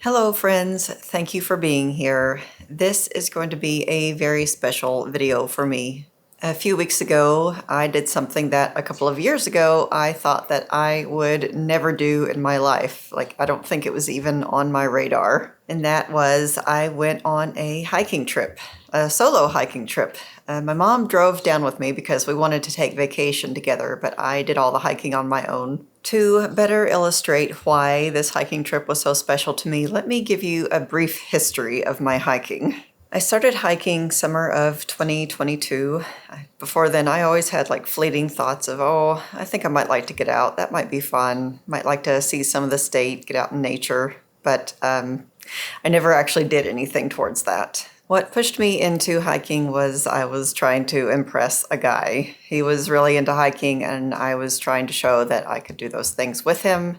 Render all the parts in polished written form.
Hello friends, thank you for being here. This is going to be a very special video for me. A few weeks ago, I did something that a couple of years ago I thought that I would never do in my life. I don't think it was even on my radar. And that was I went on a hiking trip, a solo hiking trip. My mom drove down with me because we wanted to take vacation together, but I did all the hiking on my own. To better illustrate why this hiking trip was so special to me, let me give you a brief history of my hiking. I started hiking summer of 2022. Before then, I always had fleeting thoughts of, oh, I think I might like to get out. That might be fun. Might like to see some of the state, get out in nature. But I never actually did anything towards that. What pushed me into hiking was I was trying to impress a guy. He was really into hiking, and I was trying to show that I could do those things with him.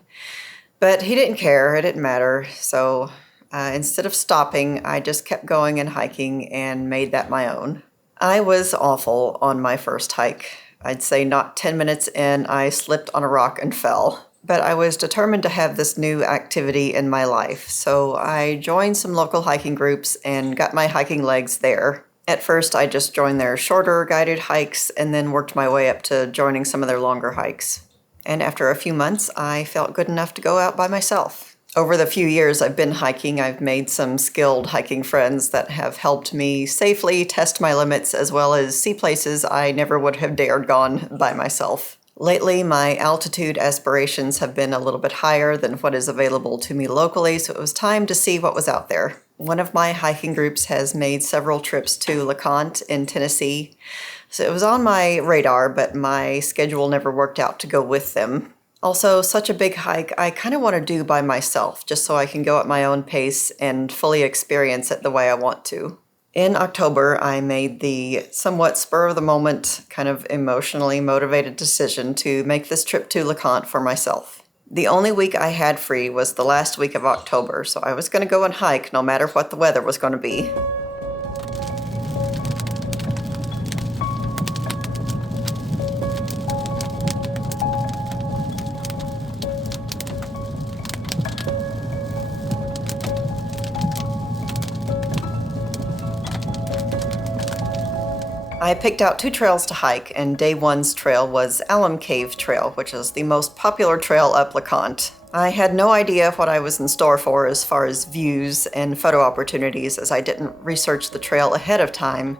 But he didn't care. It didn't matter. So instead of stopping, I just kept going and hiking and made that my own. I was awful on my first hike. I'd say not 10 minutes in, I slipped on a rock and fell. But I was determined to have this new activity in my life, so I joined some local hiking groups and got my hiking legs there. At first, I just joined their shorter guided hikes and then worked my way up to joining some of their longer hikes. And after a few months, I felt good enough to go out by myself. Over the few years I've been hiking, I've made some skilled hiking friends that have helped me safely test my limits as well as see places I never would have dared gone by myself. Lately, my altitude aspirations have been a little bit higher than what is available to me locally, so it was time to see what was out there. One of my hiking groups has made several trips to LeConte in Tennessee, so it was on my radar, but my schedule never worked out to go with them. Also, such a big hike I kind of want to do by myself, just so I can go at my own pace and fully experience it the way I want to. In October, I made the somewhat spur-of-the-moment, kind of emotionally motivated decision to make this trip to LeConte for myself. The only week I had free was the last week of October, so I was going to go and hike no matter what the weather was going to be. I picked out two trails to hike, and day one's trail was Alum Cave Trail, which is the most popular trail up LeConte. I had no idea what I was in store for as far as views and photo opportunities, as I didn't research the trail ahead of time,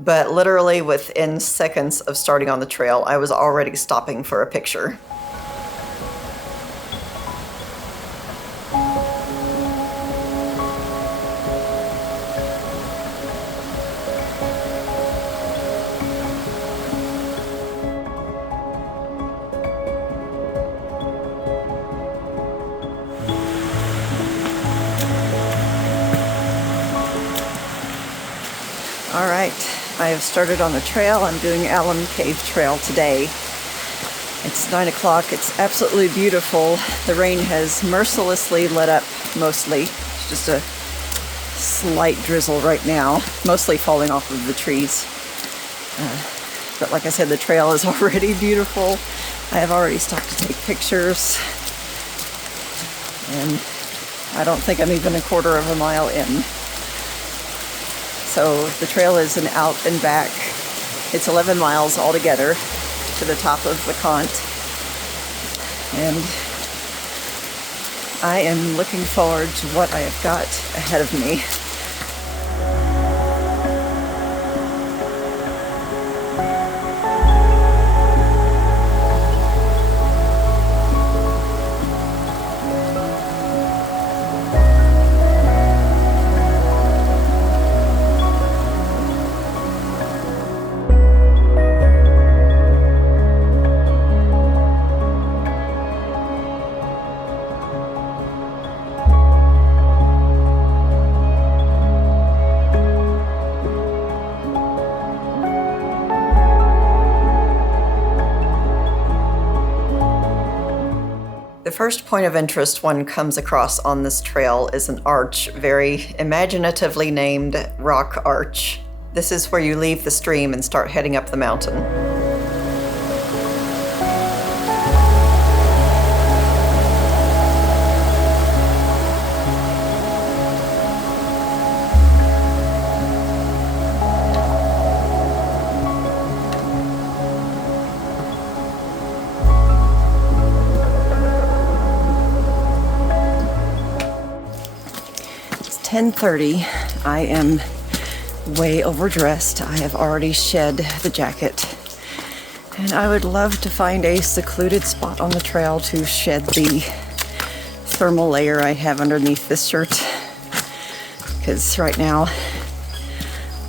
but literally within seconds of starting on the trail, I was already stopping for a picture. All right, I have started on the trail. I'm doing Alum Cave Trail today. It's 9 o'clock. It's absolutely beautiful. The rain has mercilessly let up mostly. It's just a slight drizzle right now, mostly falling off of the trees. But like I said, the trail is already beautiful. I have already stopped to take pictures. And I don't think I'm even a quarter of a mile in. So the trail is an out and back. It's 11 miles altogether to the top of LeConte. And I am looking forward to what I have got ahead of me. The first point of interest one comes across on this trail is an arch, very imaginatively named Rock Arch. This is where you leave the stream and start heading up the mountain. 10:30. I am way overdressed. I have already shed the jacket. And I would love to find a secluded spot on the trail to shed the thermal layer I have underneath this shirt. Because right now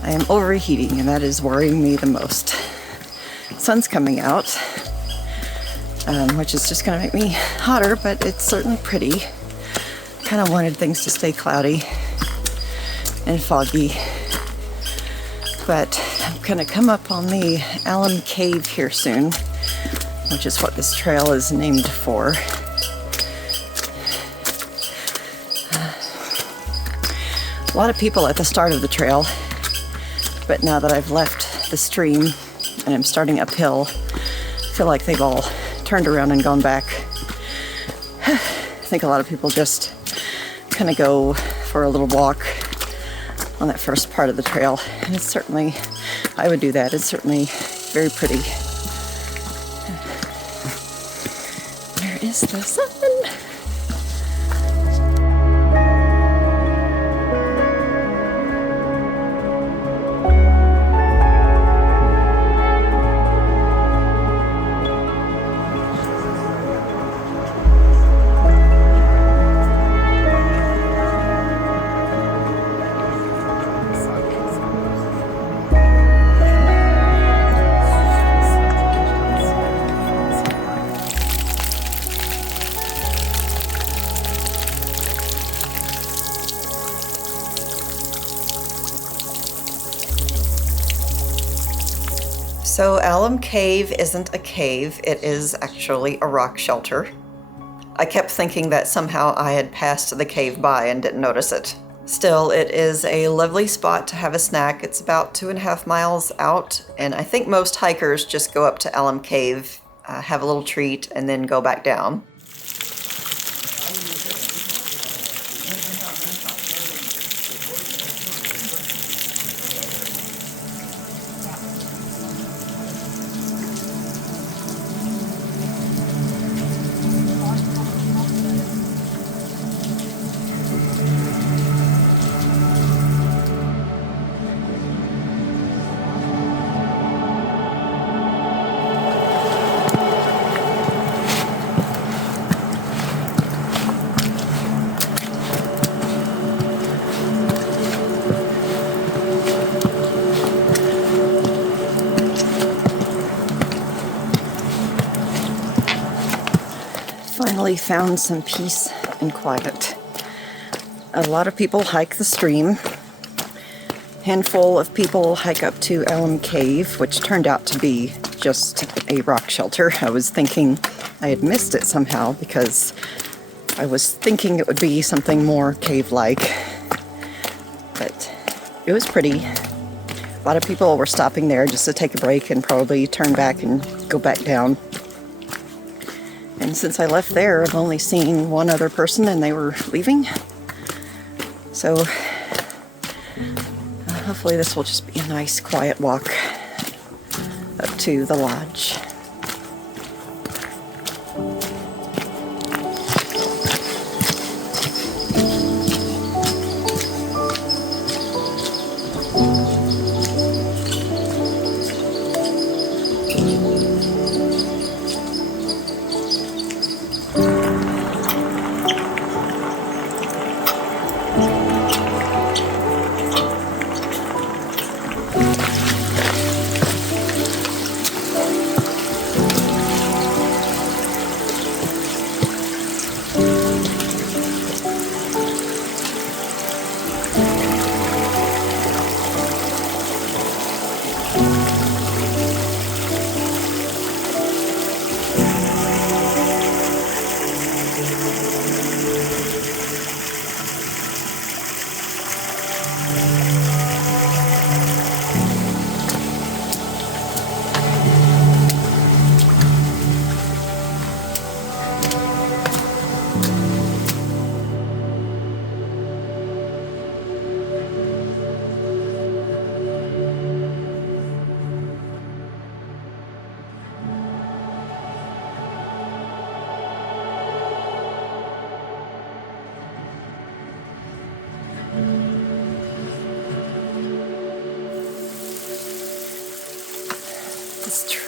I am overheating and that is worrying me the most. Sun's coming out, which is just going to make me hotter, but it's certainly pretty. Kind of wanted things to stay cloudy and foggy. But I'm going to come up on the Alum Cave here soon, which is what this trail is named for. A lot of people at the start of the trail, but now that I've left the stream and I'm starting uphill, I feel like they've all turned around and gone back. I think a lot of people just kind of go for a little walk on that first part of the trail, and it's certainly, I would do that. It's certainly very pretty. Where is the sun? So Alum Cave isn't a cave, it is actually a rock shelter. I kept thinking that somehow I had passed the cave by and didn't notice it. Still, it is a lovely spot to have a snack. It's about 2.5 miles out, and I think most hikers just go up to Alum Cave, have a little treat, and then go back down. Finally found some peace and quiet. A lot of people hike the stream. Handful of people hike up to Alum Cave, which turned out to be just a rock shelter. I was thinking I had missed it somehow because I was thinking it would be something more cave-like. But it was pretty. A lot of people were stopping there just to take a break and probably turn back and go back down. And since I left there, I've only seen one other person and they were leaving. So hopefully this will just be a nice quiet walk up to the lodge.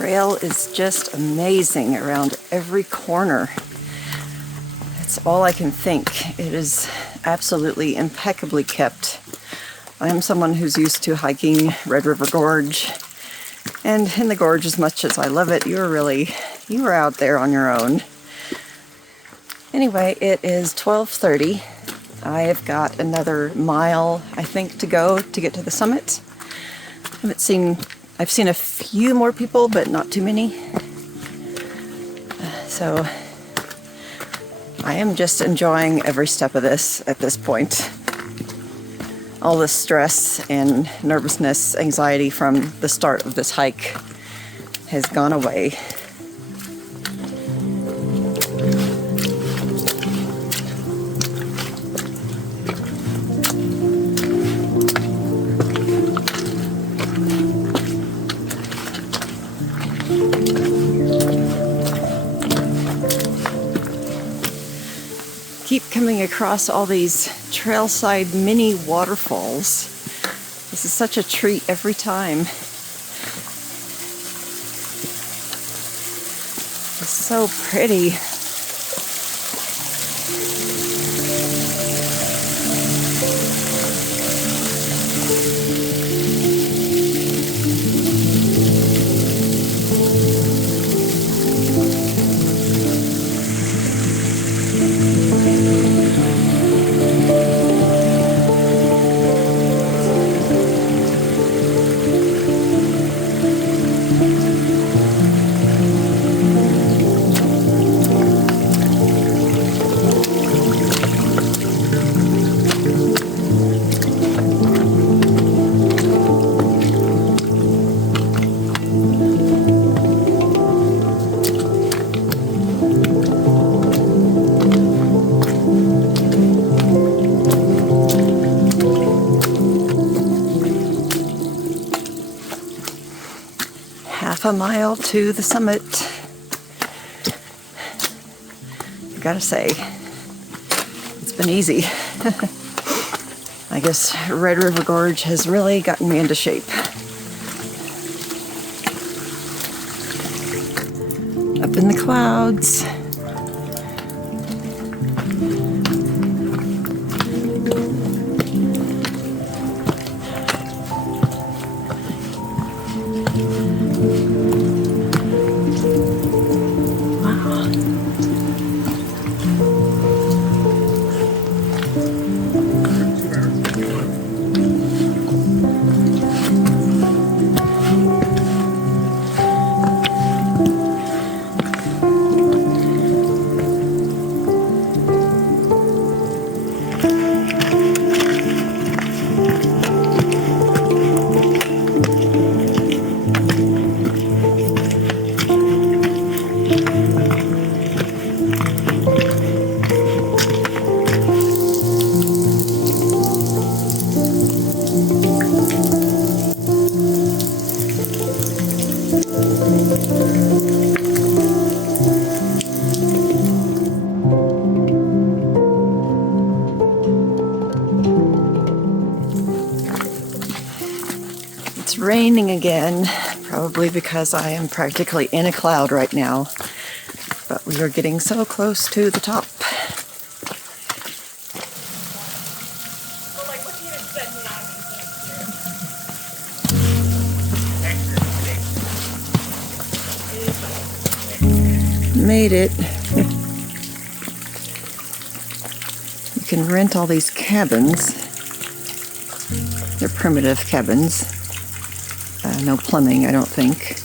trail is just amazing around every corner. That's all I can think. It is absolutely impeccably kept. I am someone who's used to hiking Red River Gorge, and in the gorge, as much as I love it, you are out there on your own. Anyway, it is 12:30. I have got another mile, I think, to go to get to the summit. I've seen a few more people, but not too many. So I am just enjoying every step of this at this point. All the stress and nervousness, anxiety from the start of this hike has gone away. Keep coming across all these trailside mini waterfalls. This is such a treat every time. It's so pretty. Half a mile to the summit. I gotta say, it's been easy. I guess Red River Gorge has really gotten me into shape. Up in the clouds. It's raining again, probably because I am practically in a cloud right now, but we are getting so close to the top. Made it. You can rent all these cabins. They're primitive cabins. No plumbing, I don't think.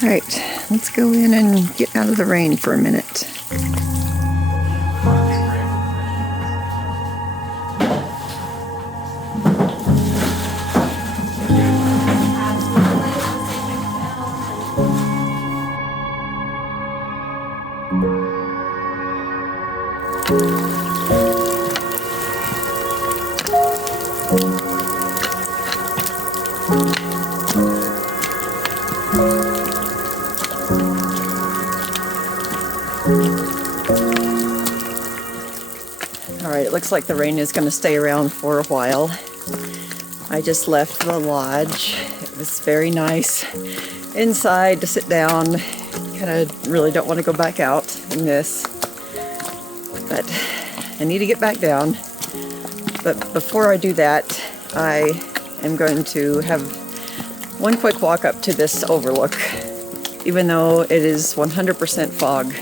All right, let's go in and get out of the rain for a minute. All right, it looks like the rain is going to stay around for a while. I just left the lodge. It was very nice inside to sit down. Kind of really don't want to go back out in this, but I need to get back down. But before I do that, I am going to have one quick walk up to this overlook, even though it is 100% fog.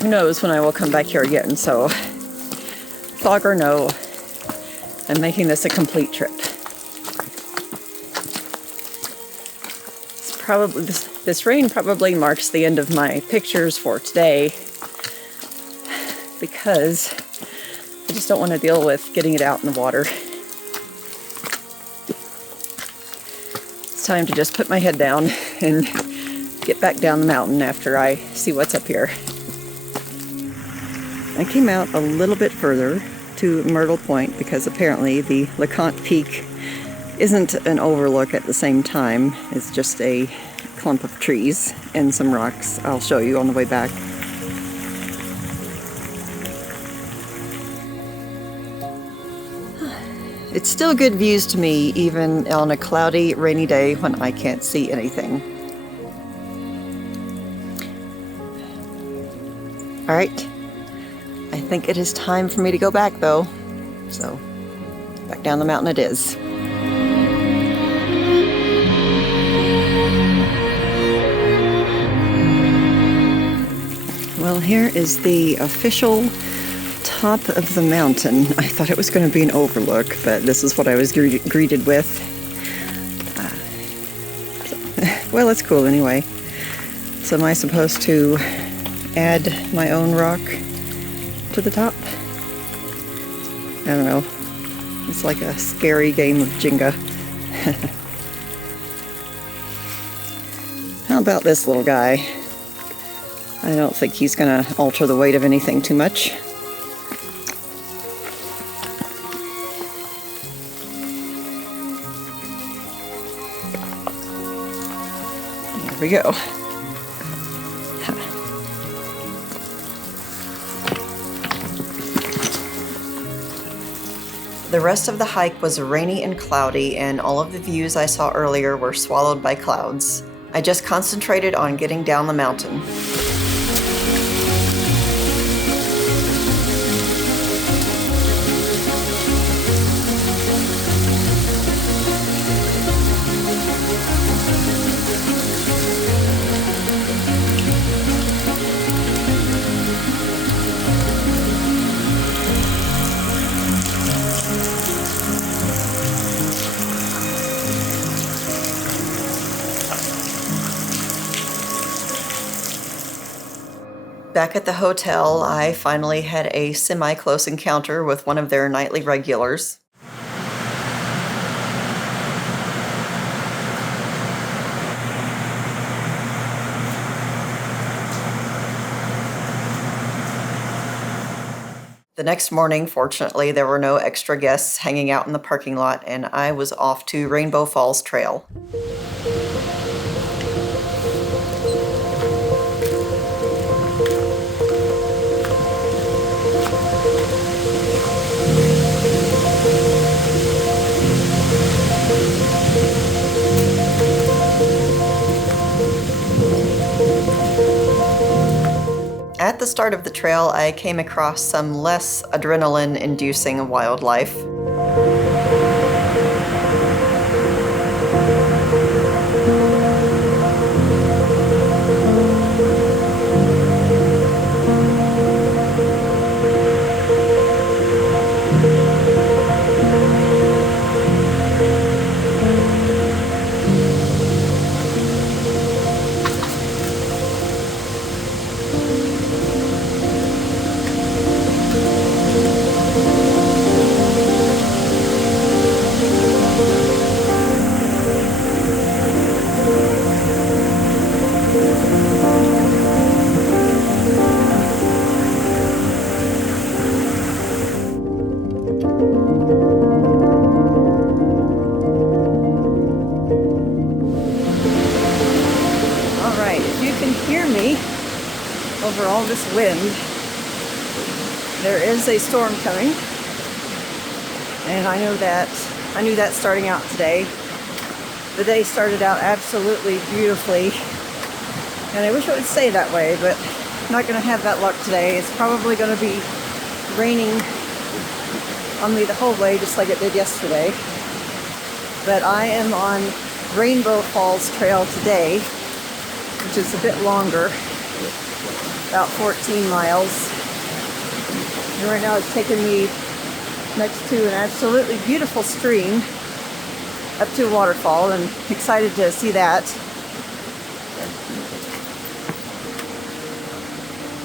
Who knows when I will come back here again, so fog or no, I'm making this a complete trip. It's probably, this rain probably marks the end of my pictures for today, because I just don't want to deal with getting it out in the water. It's time to just put my head down and get back down the mountain after I see what's up here. I came out a little bit further to Myrtle Point because apparently the LeConte Peak isn't an overlook at the same time. It's just a clump of trees and some rocks. I'll show you on the way back. It's still good views to me, even on a cloudy, rainy day when I can't see anything. All right. I think it is time for me to go back though, so back down the mountain it is. Well, here is the official top of the mountain. I thought it was going to be an overlook, but this is what I was greeted with. Well, it's cool anyway. So am I supposed to add my own rock to the top? I don't know. It's like a scary game of Jenga. How about this little guy? I don't think he's gonna alter the weight of anything too much. There we go. The rest of the hike was rainy and cloudy, and all of the views I saw earlier were swallowed by clouds. I just concentrated on getting down the mountain. Back at the hotel, I finally had a semi-close encounter with one of their nightly regulars. The next morning, fortunately, there were no extra guests hanging out in the parking lot, and I was off to Rainbow Falls Trail. At the start of the trail, I came across some less adrenaline-inducing wildlife. over all this wind. There is a storm coming, and I knew that starting out today. The day started out absolutely beautifully, and I wish it would stay that way, but I'm not going to have that luck today. It's probably going to be raining on me the whole way, just like it did yesterday. But I am on Rainbow Falls Trail today, which is a bit longer, about 14 miles. And right now it's taking me next to an absolutely beautiful stream up to a waterfall, and excited to see that.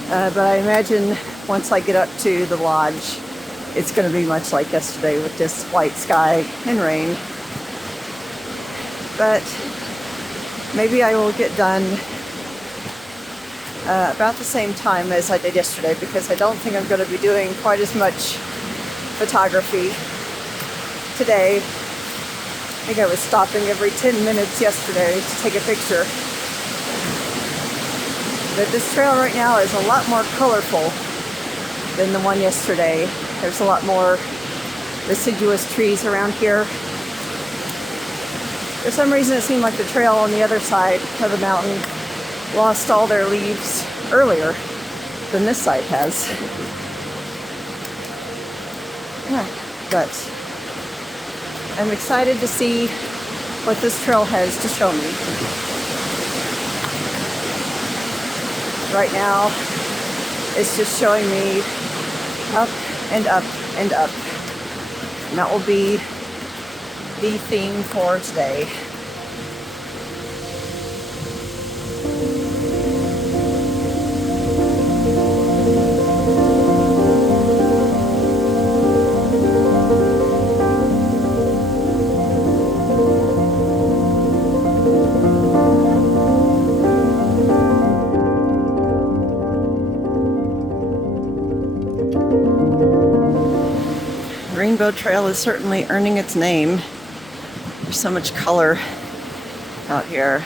But I imagine once I get up to the lodge, it's going to be much like yesterday with this white sky and rain. But maybe I will get done about the same time as I did yesterday, because I don't think I'm going to be doing quite as much photography today. I think I was stopping every 10 minutes yesterday to take a picture. But this trail right now is a lot more colorful than the one yesterday. There's a lot more deciduous trees around here. For some reason it seemed like the trail on the other side of the mountain lost all their leaves earlier than this side has. Yeah, but I'm excited to see what this trail has to show me. Right now, it's just showing me up and up and up. And that will be the theme for today. Rainbow Trail is certainly earning its name. There's so much color out here.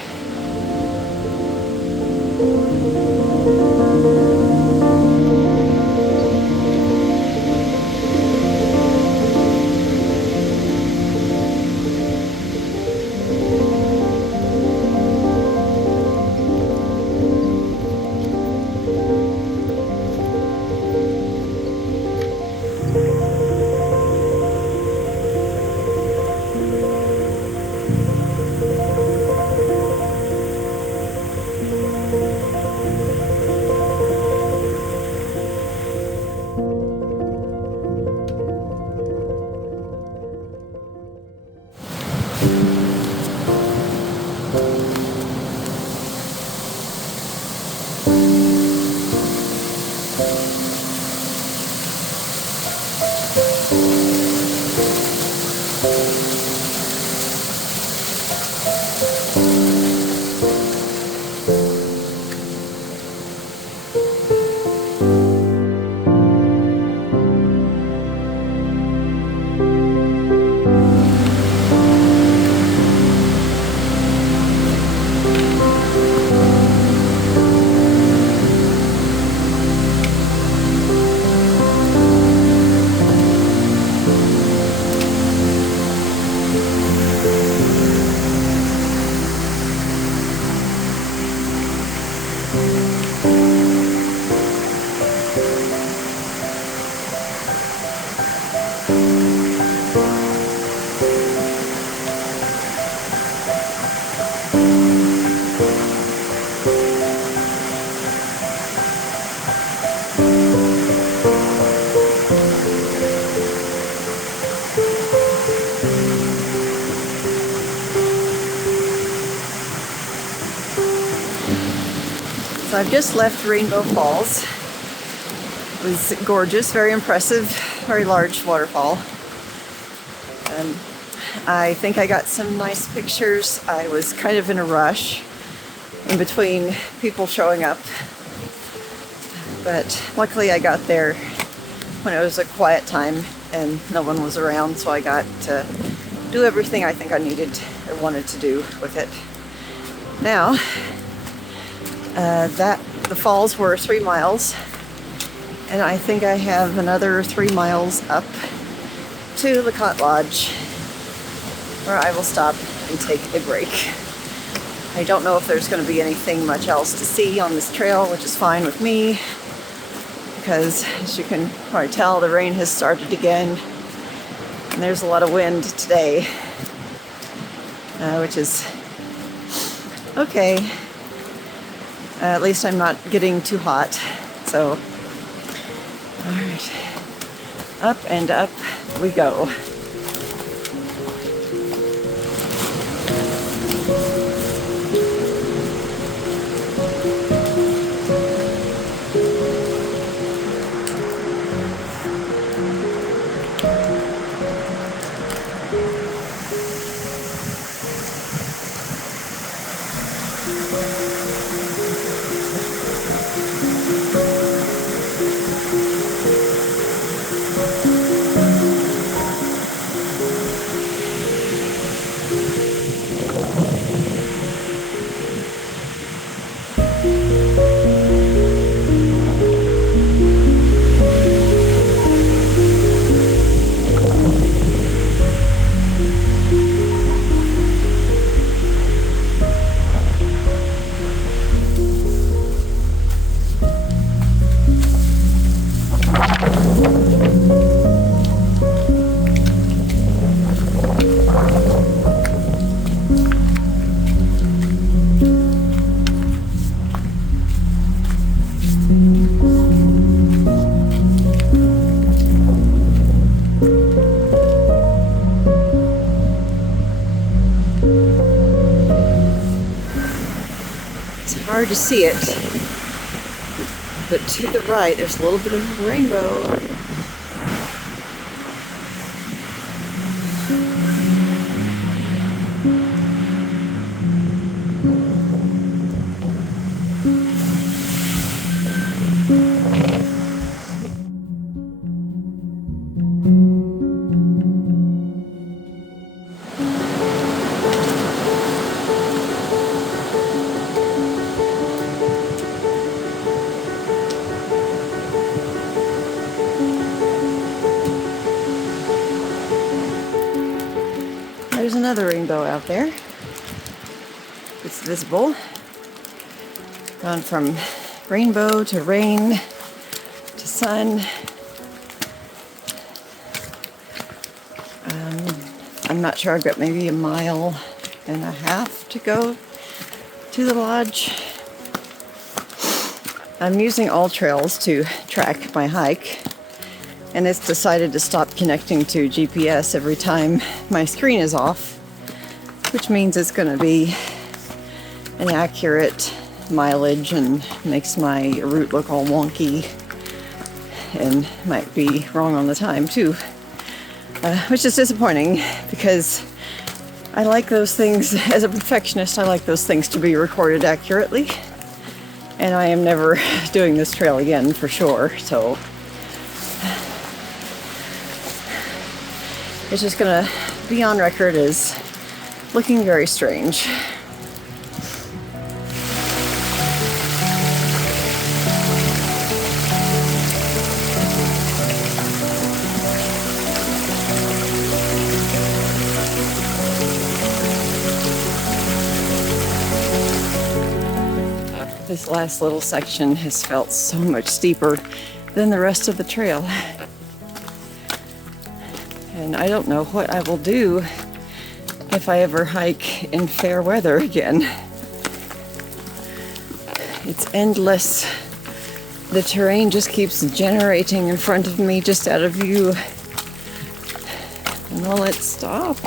So I've just left Rainbow Falls. It was gorgeous, very impressive, very large waterfall. I think I got some nice pictures. I was kind of in a rush in between people showing up, but luckily I got there when it was a quiet time and no one was around, so I got to do everything I think I needed or wanted to do with it. Now, The falls were 3 miles, and I think I have another 3 miles up to the Cot Lodge, where I will stop and take a break. I don't know if there's going to be anything much else to see on this trail, which is fine with me, because as you can probably tell, the rain has started again, and there's a lot of wind today, which is okay. At least I'm not getting too hot. So, all right, up and up we go. Hard to see it, but to the right there's a little bit of a rainbow. There's another rainbow out there. It's visible. Gone from rainbow to rain to sun. I'm not sure. I've got maybe a mile and a half to go to the lodge. I'm using All Trails to track my hike, and it's decided to stop connecting to GPS every time my screen is off, which means it's going to be an accurate mileage and makes my route look all wonky and might be wrong on the time too, which is disappointing because I like those things. As a perfectionist, I like those things to be recorded accurately, and I am never doing this trail again for sure, so it's just gonna be on record as looking very strange. This last little section has felt so much steeper than the rest of the trail. And I don't know what I will do if I ever hike in fair weather again. It's endless. The terrain just keeps generating in front of me, just out of view. And will it stop?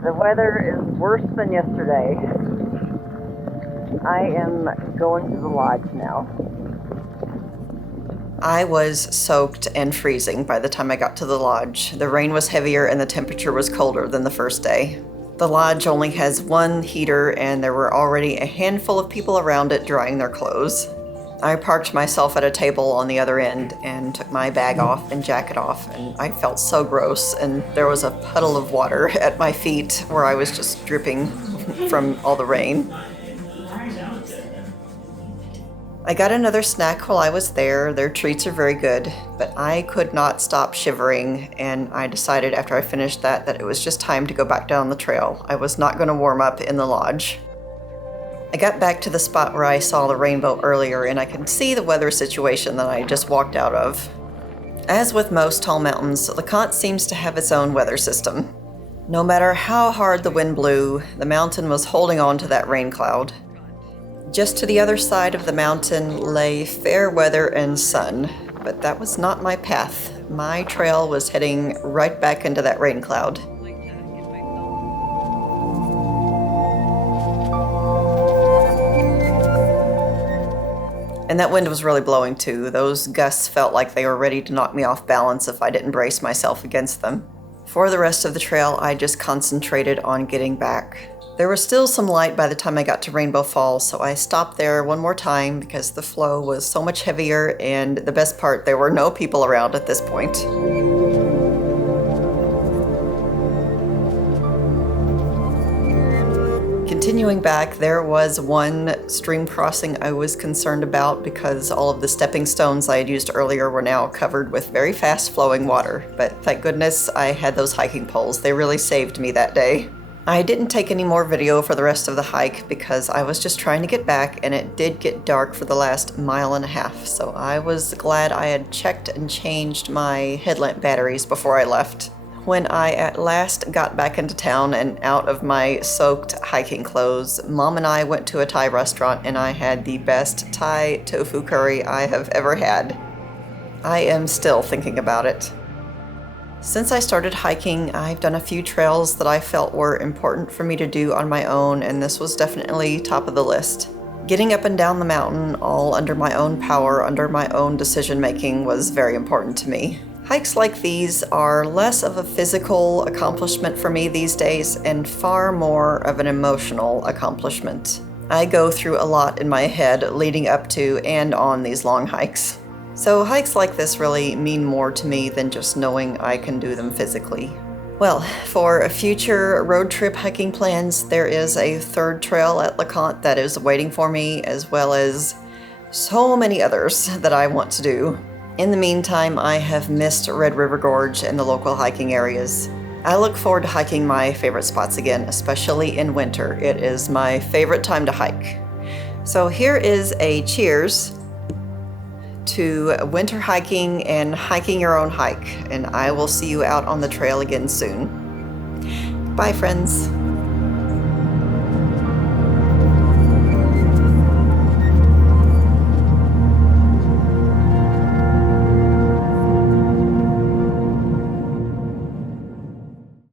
The weather is worse than yesterday. I am going to the lodge now. I was soaked and freezing by the time I got to the lodge. The rain was heavier and the temperature was colder than the first day. The lodge only has one heater and there were already a handful of people around it drying their clothes. I parked myself at a table on the other end and took my bag off and jacket off, and I felt so gross, and there was a puddle of water at my feet where I was just dripping from all the rain. I got another snack while I was there. Their treats are very good, but I could not stop shivering, and I decided after I finished that it was just time to go back down the trail. I was not going to warm up in the lodge. I got back to the spot where I saw the rainbow earlier, and I could see the weather situation that I just walked out of. As with most tall mountains, LeConte seems to have its own weather system. No matter how hard the wind blew, the mountain was holding on to that rain cloud. Just to the other side of the mountain lay fair weather and sun, but that was not my path. My trail was heading right back into that rain cloud. And that wind was really blowing too. Those gusts felt like they were ready to knock me off balance if I didn't brace myself against them. For the rest of the trail, I just concentrated on getting back. There was still some light by the time I got to Rainbow Falls, so I stopped there one more time because the flow was so much heavier, and the best part, there were no people around at this point. Continuing back, there was one stream crossing I was concerned about because all of the stepping stones I had used earlier were now covered with very fast flowing water. But thank goodness I had those hiking poles. They really saved me that day. I didn't take any more video for the rest of the hike because I was just trying to get back, and it did get dark for the last mile and a half. So I was glad I had checked and changed my headlamp batteries before I left. When I at last got back into town and out of my soaked hiking clothes, Mom and I went to a Thai restaurant, and I had the best Thai tofu curry I have ever had. I am still thinking about it. Since I started hiking, I've done a few trails that I felt were important for me to do on my own, and this was definitely top of the list. Getting up and down the mountain, all under my own power, under my own decision making, was very important to me. Hikes like these are less of a physical accomplishment for me these days and far more of an emotional accomplishment. I go through a lot in my head leading up to and on these long hikes. So hikes like this really mean more to me than just knowing I can do them physically. Well, for future road trip hiking plans, there is a third trail at LeConte that is waiting for me, as well as so many others that I want to do. In the meantime, I have missed Red River Gorge and the local hiking areas. I look forward to hiking my favorite spots again, especially in winter. It is my favorite time to hike. So here is a cheers to winter hiking and hiking your own hike, and I will see you out on the trail again soon. Bye, friends.